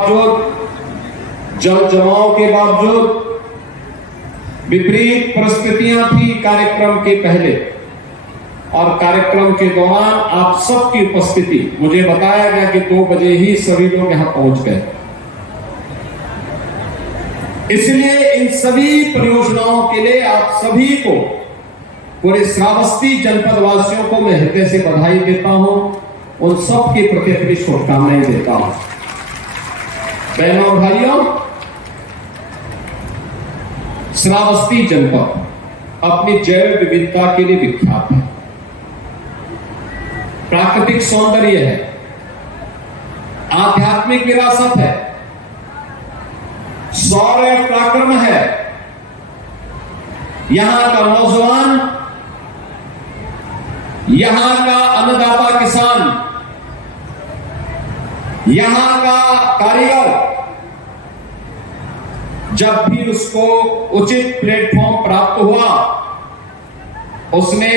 जल जमाव के बावजूद विपरीत परिस्थितियां थी कार्यक्रम के पहले और कार्यक्रम के दौरान आप सबकी उपस्थिति, मुझे बताया गया कि 2 बजे ही सभी लोग यहां पहुंच गए। इसलिए इन सभी परियोजनाओं के लिए आप सभी को, पूरे श्रावस्ती जनपद वासियों को मैं हृदय से बधाई देता हूं, उन सब के प्रति अपनी शुभकामनाएं देता हूं। बहनों और भाइयों, श्रावस्ती जनपद अपनी जैव विविधता के लिए विख्यात है, प्राकृतिक सौंदर्य है, आध्यात्मिक विरासत है, शौर्य पराक्रम है। यहां का नौजवान, यहां का अन्नदाता किसान, यहां का कारीगर जब भी उसको उचित प्लेटफॉर्म प्राप्त हुआ, उसने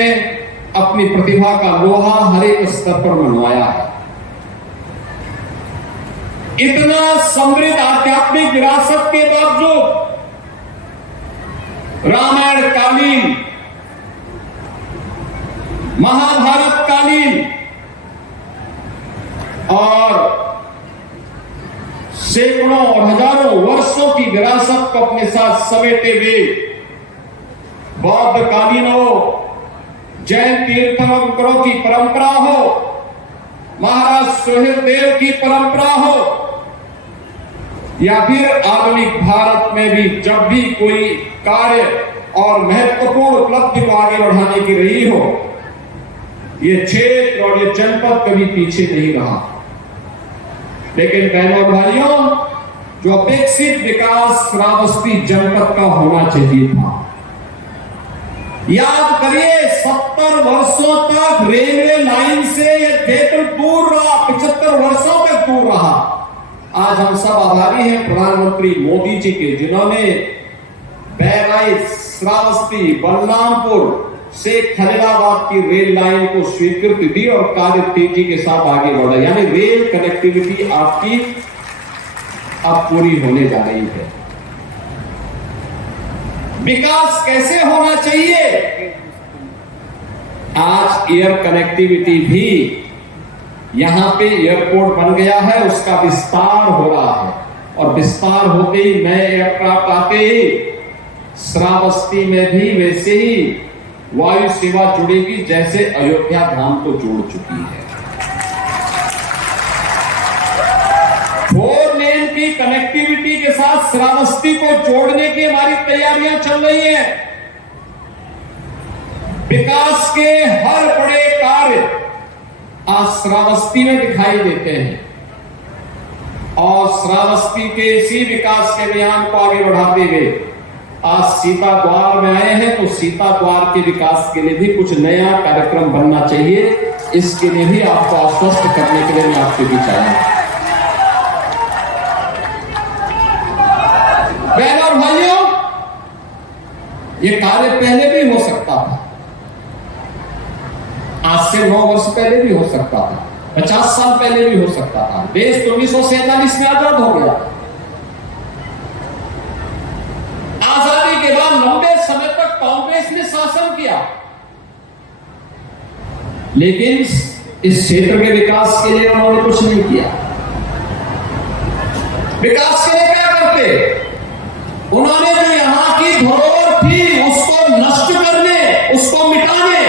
अपनी प्रतिभा का लोहा हर एक स्तर पर मनवाया है। इतना समृद्ध आध्यात्मिक विरासत के बावजूद रामायण कालीन, महाभारत कालीन और सैकड़ों और हजारों वर्षों की विरासत को अपने साथ समेटे हुए बौद्ध कालीन हो, जैन तीर्थंकरों की परंपरा हो, महाराज सुहेलदेव की परंपरा हो, या फिर आधुनिक भारत में भी जब भी कोई कार्य और महत्वपूर्ण उपलब्धि को आगे बढ़ाने की रही हो, ये क्षेत्र और ये जनपद कभी पीछे नहीं रहा। लेकिन बहनों और भाइयों, जो अपेक्षित विकास श्रावस्ती जनपद का होना चाहिए था, याद करिए 70 वर्षों तक रेलवे लाइन से यह क्षेत्र दूर रहा, 75 वर्षों तक दूर रहा। आज हम सब आभारी हैं प्रधानमंत्री मोदी जी के, जिन्होंने बहराइच, श्रावस्ती, बलरामपुर से खलीलाबाद की रेल लाइन को स्वीकृति दी और कार्य तेजी के साथ आगे बढ़ा। यानी रेल कनेक्टिविटी आपकी अब पूरी होने जा रही है। विकास कैसे होना चाहिए? आज एयर कनेक्टिविटी भी, यहां पे एयरपोर्ट बन गया है, उसका विस्तार हो रहा है और विस्तार होते ही नए एयरक्राफ्ट आते ही श्रावस्ती में भी वैसे ही वायु सेवा जुड़ेगी जैसे अयोध्या धाम को जोड़ चुकी है। 4 लेन की कनेक्टिविटी के साथ श्रावस्ती को जोड़ने की हमारी तैयारियां चल रही हैं। विकास के हर बड़े कार्य आज श्रावस्ती में दिखाई देते हैं और श्रावस्ती के इसी विकास के अभियान को आगे बढ़ाते हुए आज सीता द्वार में आए हैं, तो सीता द्वार के विकास के लिए भी कुछ नया कार्यक्रम बनना चाहिए। इसके लिए भी आपको आश्वस्त करने के लिए मैं आपके बीच आया हूं। बहनों और भाइयों, ये कार्य पहले भी हो सकता था, आज से 9 वर्ष पहले भी हो सकता था, 50 साल पहले भी हो सकता था। देश 1947 में आजाद हो गया। आजादी के बाद लंबे समय तक कांग्रेस ने शासन किया, लेकिन इस क्षेत्र के विकास के लिए उन्होंने कुछ नहीं किया। विकास के लिए क्या करते? उन्होंने जो यहां की धरोहर थी उसको नष्ट करने, उसको मिटाने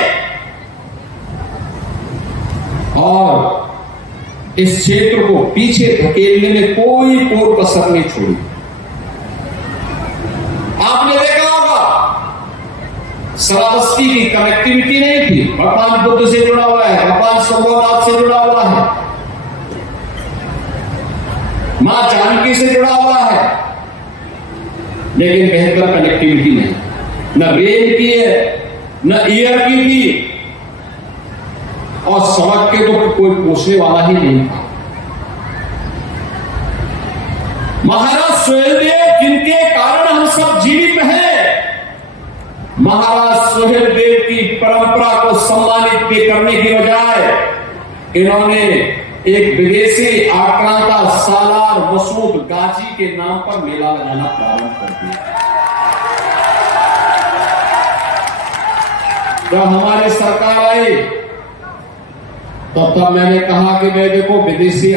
और इस क्षेत्र को पीछे धकेलने में कोई कोर कसर नहीं छोड़ी। आपने देखा होगा श्रावस्ती की कनेक्टिविटी नहीं थी, भगवान बुद्ध से जुड़ा हुआ है, भगवान सोमनाथ से जुड़ा हुआ है, मां जानकी से जुड़ा हुआ है, लेकिन बेहतर कनेक्टिविटी नहीं। न रेल की है, न एयर की थी और सड़क के तो कोई पूछने वाला ही नहीं था। महाराज सुहेलदेव, जिनके कारण हम सब जीवित हैं, महाराज सुहेलदेव की परंपरा को सम्मानित करने की बजाय इन्होंने एक विदेशी आक्रांता सालार मसूद गाजी के नाम पर मेला लगाना प्रारंभ कर दिया। जब हमारी सरकार आई तो तब मैंने कहा कि मैं देखो विदेशी